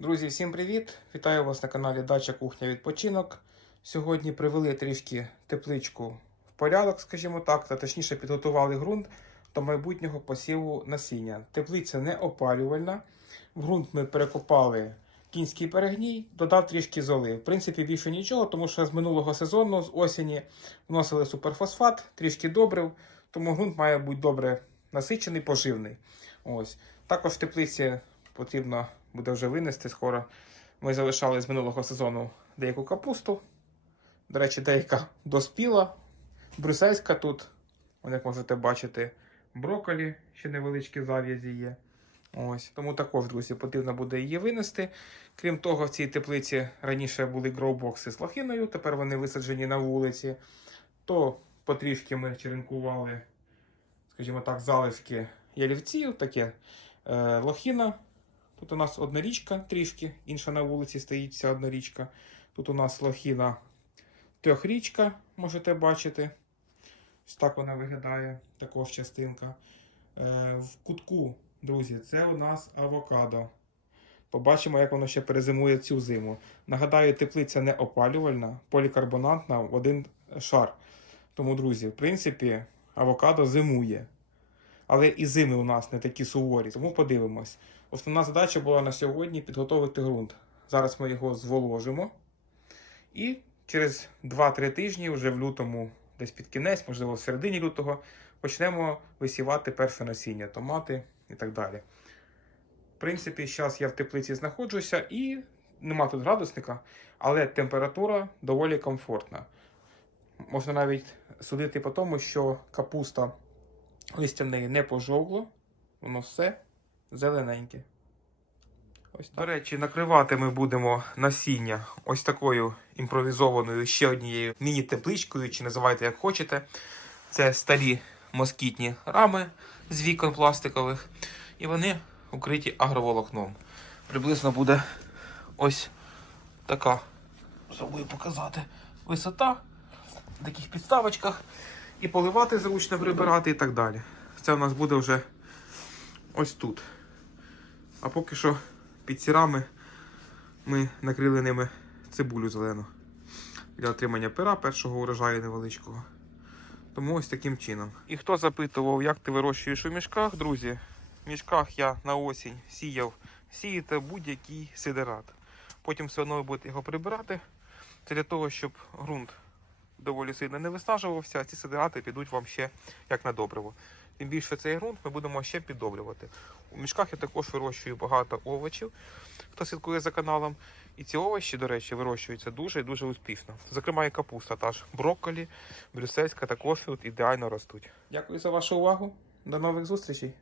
Друзі, всім привіт! Вітаю вас на каналі Дача Кухня Відпочинок. Сьогодні привели трішки тепличку в порядок, скажімо так, та точніше підготували ґрунт до майбутнього посіву насіння. Теплиця не опалювальна. В ґрунт ми перекопали кінський перегній, додав трішки золи. В принципі, більше нічого, тому що з минулого сезону, з осені, вносили суперфосфат, трішки добрив, тому ґрунт має бути добре насичений, поживний. Ось. Також в теплиці потрібно буде вже винести скоро. Ми залишали з минулого сезону деяку капусту. До речі, деяка доспіла. Брюссельська тут, як можете бачити, брокколі, ще невеличкі зав'язі є. Ось. Тому також, друзі, потрібно буде її винести. Крім того, в цій теплиці раніше були гроубокси з лохиною, тепер вони висаджені на вулиці. То потрішки ми черенкували, скажімо так, залишки ялівців, таке е, лохина. Тут у нас одна річка трішки, інша на вулиці стоїть ця одна річка. Тут у нас лохіна трьохрічка, можете бачити. Ось так вона виглядає, також частинка. Е, в кутку, друзі, це у нас авокадо. Побачимо, як воно ще перезимує цю зиму. Нагадаю, теплиця не опалювальна, полікарбонатна в один шар. Тому, друзі, в принципі, авокадо зимує. Але і зими у нас не такі суворі, тому подивимось. Основна задача була на сьогодні підготовити ґрунт. Зараз ми його зволожимо. І через 2-3 тижні, вже в лютому, десь під кінець, можливо, в середині лютого, почнемо висівати перше насіння, томати і так далі. В принципі, зараз я в теплиці знаходжуся і нема тут градусника, але температура доволі комфортна. Можна навіть судити по тому, що капуста листя в неї не пожовкло, воно все зелененьке. Ось так. До речі, накривати ми будемо насіння ось такою імпровізованою ще однією міні-тепличкою, чи називайте як хочете. Це старі москітні рами з вікон пластикових, і вони укриті агроволокном. Приблизно буде ось така, забув показати, висота в таких підставочках. І поливати зручно прибирати і так далі. Це у нас буде вже ось тут. А поки що під ці рами ми накрили ними цибулю зелену для отримання пера першого урожаю невеличкого. Тому ось таким чином. І хто запитував, як ти вирощуєш у мішках, друзі, в мішках я на осінь сіяв, сієте будь-який сидерат. Потім все одно ви будете його прибирати. Це для того, щоб ґрунт доволі сильно не виснажувався, а ці сидерати підуть вам ще як на добриво. Тим більше цей ґрунт ми будемо ще піддобрювати. У мішках я також вирощую багато овочів, хто слідкує за каналом. І ці овочі, до речі, вирощуються дуже і дуже успішно. Зокрема, і капуста, та ж брокколі, брюссельська та кофілд ідеально ростуть. Дякую за вашу увагу. До нових зустрічей!